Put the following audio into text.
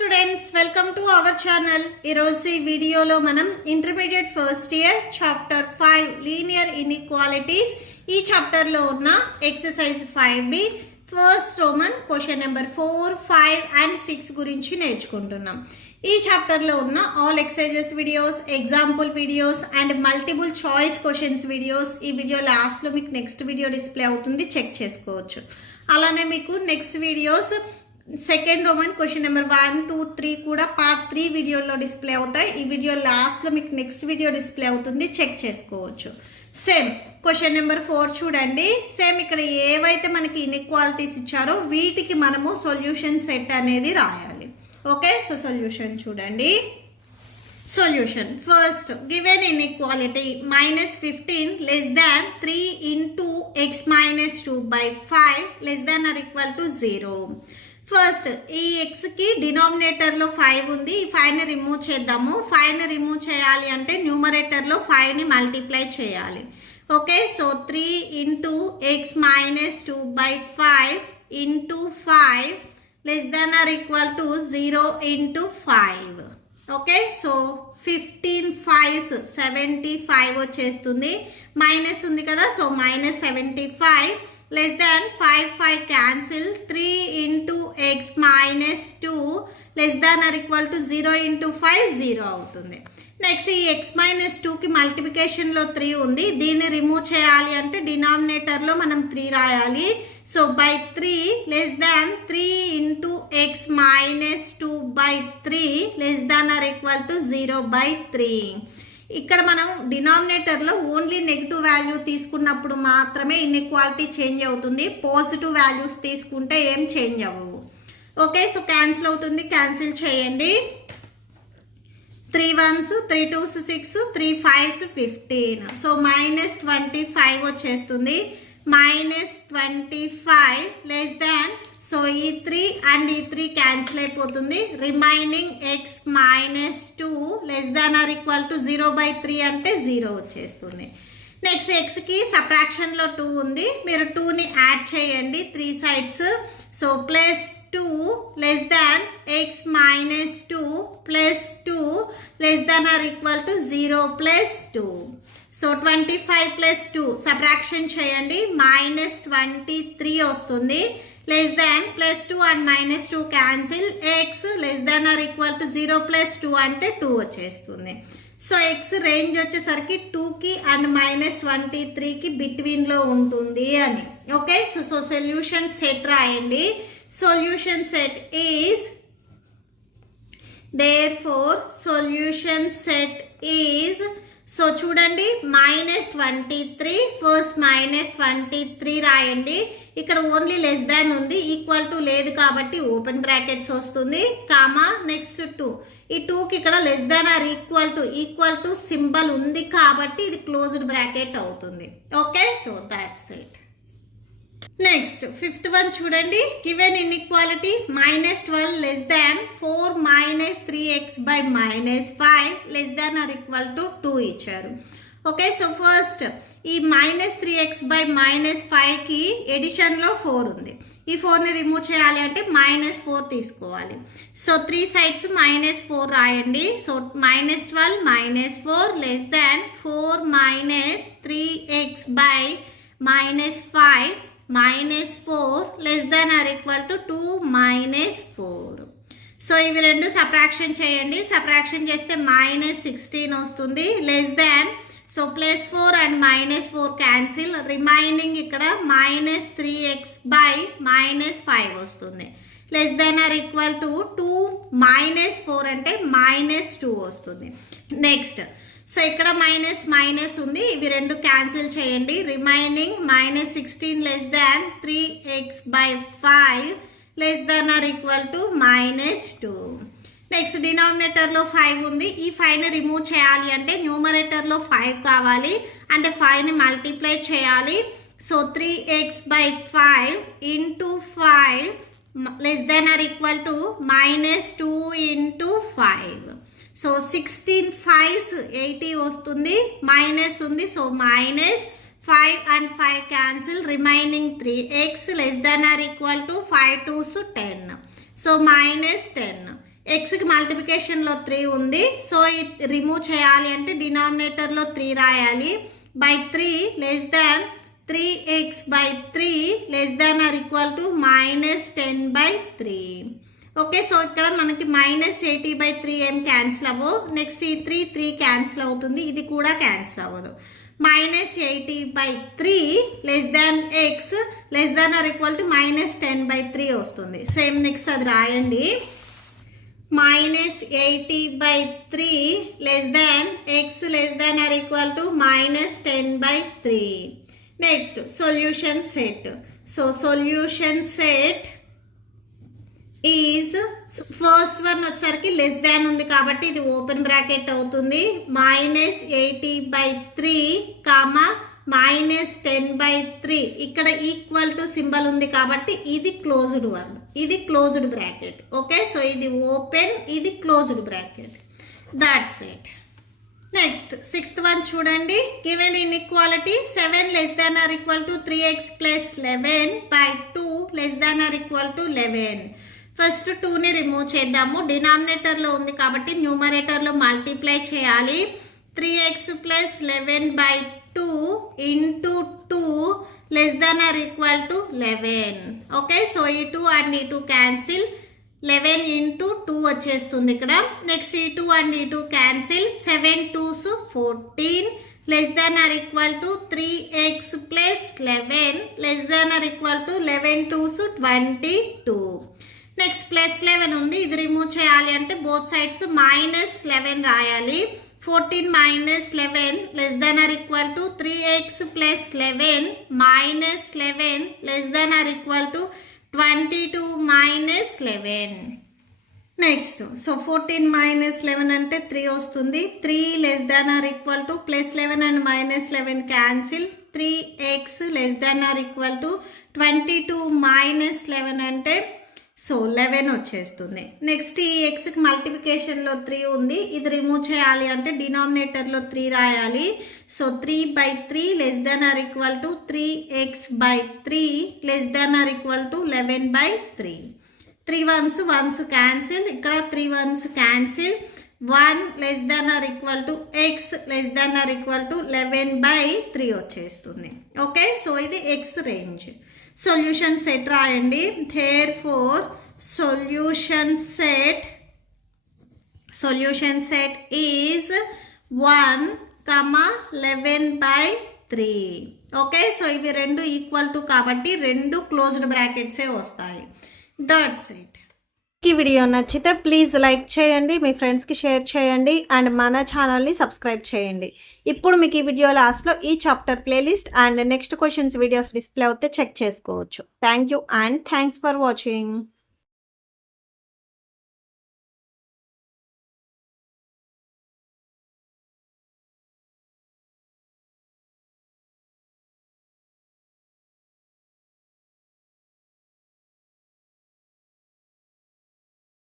Students, welcome to our channel. ఈరోజు ఈ వీడియోలో మనం intermediate first year chapter 5 linear inequalities ఈ చాప్టర్లో ఉన్న exercise 5B first Roman question number 4, 5 and 6 గురించి నేర్చుకుంటున్నాం. ఈ చాప్టర్లో ఉన్న all exercises videos, example videos and multiple choice questions videos ఈ వీడియో లాస్ట్లో మీకు నెక్స్ట్ వీడియో డిస్ప్లే అవుతుంది, చెక్ చేసుకోవచ్చు. అలానే మీకు next videos second Roman question number 1, 2, 3 కూడా పార్ట్ 3 వీడియోలో డిస్ప్లే అవుతాయి. ఈ వీడియో లాస్ట్లో మీకు నెక్స్ట్ వీడియో డిస్ప్లే అవుతుంది, చెక్ చేసుకోవచ్చు. సేమ్ క్వశ్చన్ నెంబర్ 4 చూడండి. సేమ్ ఇక్కడ ఏవైతే మనకి ఇన్ఈక్వాలిటీస్ ఇచ్చారో వీటికి మనము సొల్యూషన్ సెట్ అనేది రాయాలి. ఓకే, సో సొల్యూషన్ చూడండి. Solution first, given inequality -15 less than 3 into x minus 2 by 5 less than or equal to 0. First ఈ ఎక్స్ కి డినామినేటర్ లో 5 ఉంది. ఈ 5 ని రిమూవ్ చేద్దాము. 5 ని రిమూవ్ చేయాలి అంటే న్యూమరేటర్ లో 5 ని మల్టిప్లై చేయాలి. Okay, so 3 into x minus 2 by 5 into 5 less than or equal to 0 into 5. Okay, so 15 5s 75 వచ్చేస్తుంది. మైనస్ ఉంది కదా, so -75 less than 5 cancel. 3 into x minus 2 less than or equal to 0 into 5 0 అవుతుంది. Next ఈ x minus 2కి మల్టిప్లికేషన్లో 3 ఉంది. దీన్ని remove చేయాలి అంటే డినామినేటర్లో మనం 3 రాయాలి. So by 3 less than 3 into x minus 2 by 3 less than or equal to 0 by 3. ఇక్కడ మనం డినామినేటర్లో ఓన్లీ నెగిటివ్ వాల్యూ తీసుకున్నప్పుడు మాత్రమే ఇన్ఈక్వాలిటీ చేంజ్ అవుతుంది. పాజిటివ్ వాల్యూస్ తీసుకుంటే ఏం చేంజ్ అవ్వవు. ఓకే, సో క్యాన్సిల్ అవుతుంది, క్యాన్సిల్ చేయండి. 3 1s 3 2s 6 3 5s 15. సో -25 వచ్చేస్తుంది. -25 less than, సో ఈ 3 అండ్ ఈ 3 క్యాన్సిల్ అయిపోతుంది. Remaining x minus 2 less than or equal to 0 by 3 అంటే 0 వచ్చేస్తుంది. నెక్స్ట్ ఎక్స్కి సబ్ట్రాక్షన్లో 2 ఉంది. మీరు 2ని యాడ్ చేయండి 3 sides. So +2 less than x minus 2 +2 less than or equal to 0 +2. So 25 + 2 subtraction చేయండి, -23 వస్తుంది. Less than +2 and -2 cancel. x less than or equal to 0 + 2 అంటే 2 వచ్చేస్తుంది. సో x రేంజ్ వచ్చేసరికి 2కి అండ్ -23కి బిట్వీన్లో ఉంటుంది అని. ఓకే, సో సొల్యూషన్ సెట్ రాయండి. Solution set is, therefore solution set is, so చూడండి -23 ఫస్ట్ -23 రాయండి. ఇక్కడ ఓన్లీ లెస్ దాన్ ఉంది, ఈక్వల్ టు లేదు కాబట్టి ఓపెన్ బ్రాకెట్స్ వస్తుంది, కామా నెక్స్ట్ 2. ఈ 2కి ఇక్కడ less than or equal to symbol ఉంది కాబట్టి ఇది క్లోజ్డ్ బ్రాకెట్ అవుతుంది. Okay, so that's it. Next fifth one చూడండి. Given inequality -12 less than 4 - 3x by -5 less than or equal to 2 ఇచ్చారు. ఓకే, సో ఫస్ట్ ఈ -3x by -5కి ఎడిషన్లో 4 ఉంది. ఈ 4ని రిమూవ్ చేయాలి అంటే -4 తీసుకోవాలి. సో 3 సైడ్స్ -4 రాయండి. So -12 -4 less than 4 - 3x by -5 -4 less than or equal to 2 -4. So ఇవి రెండు సబ్ట్రాక్షన్ చేయండి. సబ్ట్రాక్షన్ చేస్తే -16 వస్తుంది. Less than, so +4 and -4 cancel. Remaining ఇక్కడ -3x by -5 వస్తుంది. Less than or equal to 2 -4 అంటే -2 వస్తుంది. నెక్స్ట్ సో ఇక్కడ మైనస్ ఉంది, ఇవి రెండు క్యాన్సిల్ చేయండి. Remaining -16 less than 3x by 5 less than or equal to -2. Next డినామినేటర్లో 5 ఉంది. ఈ 5ని రిమూవ్ చేయాలి అంటే న్యూమరేటర్లో 5 కావాలి అంటే 5ని మల్టిప్లై చేయాలి. So 3x by 5 into 5 less than or equal to -2 into 5. So 16 5s 80 వస్తుంది, మైనస్ ఉంది. So -5 and 5 cancel. Remaining 3x less than or equal to 5 2s 10. So -10. ఎక్స్కి మల్టిప్లికేషన్లో 3 ఉంది. సో ఇది రిమూవ్ చేయాలి అంటే డినామినేటర్లో 3 రాయాలి. By 3 less than 3x/3 less than or equal to -10/3. Okay, so ఇక్కడ మనకి -80/3 ఏం క్యాన్సిల్ అవ్వవు. నెక్స్ట్ ఈ 3 క్యాన్సిల్ అవుతుంది, ఇది కూడా క్యాన్సిల్ అవ్వదు. -80/3 less than x less than or equal to -10/3 వస్తుంది. సేమ్ నెక్స్ట్ అది రాయండి. -80/3 less than x less than or equal to -10/3. Next, solution set. So solution set is first one వచ్చేసరికి లెస్ దాన్ ఉంది కాబట్టి ఇది ఓపెన్ బ్రాకెట్ అవుతుంది. -80/3 -10/3 ఇక్కడ equal to symbol ఉంది కాబట్టి ఇది క్లోజ్డ్ వన్, ఇది క్లోజ్డ్ బ్రాకెట్. ఓకే, సో ఇది ఓపెన్, ఇది closed bracket. That's it. Next 6th one చూడండి. Given inequality 7 less than or equal to 3x plus 11/2 less than or equal to 11. First 2ని remove చేద్దాము. డినామినేటర్లో ఉంది కాబట్టి న్యూమరేటర్లో మల్టిప్లై చేయాలి. 3x plus 11/2 into 2 less than or equal to 11. Okay, so ఈ 2 and ఈ 2 cancel. 11 into 2 వచ్చేస్తుంది ఇక్కడ. నెక్స్ట్ ఈ 2 అండ్ ఈ 2 cancel. 7 2s 14 less than or equal to 3x plus 11 less than or equal to 11 2s 22. Next +11 ఉంది, ఇది remove చేయాలి అంటే బోత్ సైడ్స్ -11 రాయాలి. 14 -11 less than or equal to 3x plus 11 -11 less than or equal to 22 -11. Next so 14 -11 అంటే 3 వస్తుంది. 3 less than or equal to +11 and -11 cancel. 3x less than or equal to 22 -11 అంటే so 11 వచ్చేస్తుంది. Next ఈ ఎక్స్కి మల్టిప్లికేషన్లో 3 ఉంది, ఇది remove చేయాలి అంటే డినామినేటర్లో 3 రాయాలి. So 3/3 less than or equal to 3x/3 less than or equal to 11/3. 3 1s cancel. ఇక్కడ 3 1s cancel. 1 less than or equal to x less than or equal to 11/3 వచ్చేస్తుంది. ఓకే, సో ఇది x range. Solution set రాయండి. therefore solution set is 1, 11/3. Okay, so ఇవి రెండు equal to కాబట్టి రెండు closed బ్రాకెట్సే వస్తాయి. That's it. ఈ వీడియో నచ్చితే ప్లీజ్ లైక్ చేయండి, మీ ఫ్రెండ్స్కి షేర్ చేయండి అండ్ మన ఛానల్ని సబ్స్క్రైబ్ చేయండి. ఇప్పుడు మీకు ఈ వీడియో లాస్ట్లో ఈ chapter playlist and next questions videos display అవుతే చెక్ చేసుకోవచ్చు. Thank you and thanks for watching.